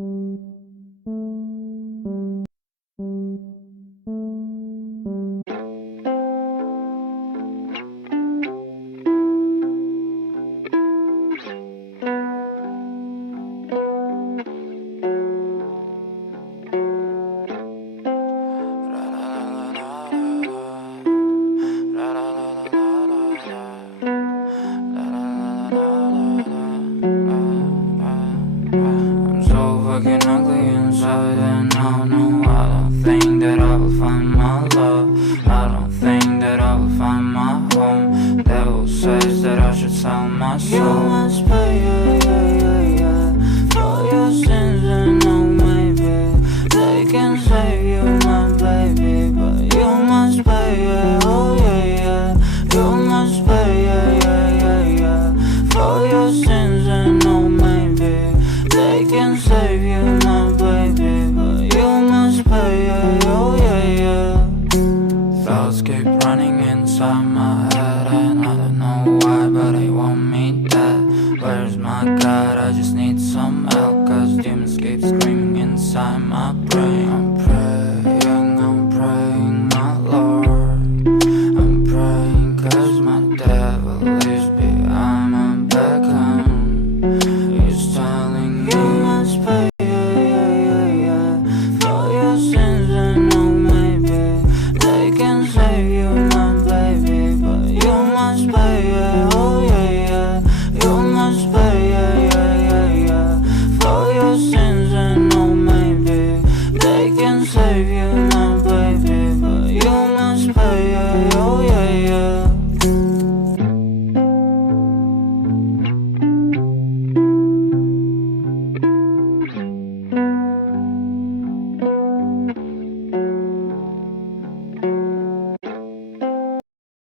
I'm so fucking ugly inside, and I don't think that I will find my love. I don't think that I will find my home. Devil says that I should sell my soul. You must pay, for your sins, and no, maybe they can save you, my baby, but you must pay, oh yeah. You must pay, for your sins, and no, maybe they can save you, my baby, but you must pay, oh yeah. Thoughts keep running inside my head, and I don't know why, but they want me dead. Where's my God? I just need some help, cause demons keep screaming inside my brain. I'm praying, my Lord. I'm praying cause my devil is behind my back, he's telling me you must pay, for your sins, and no, maybe they can save you, my baby, but you must pay, oh yeah. You must pay, for your sins, and no, maybe they can save you.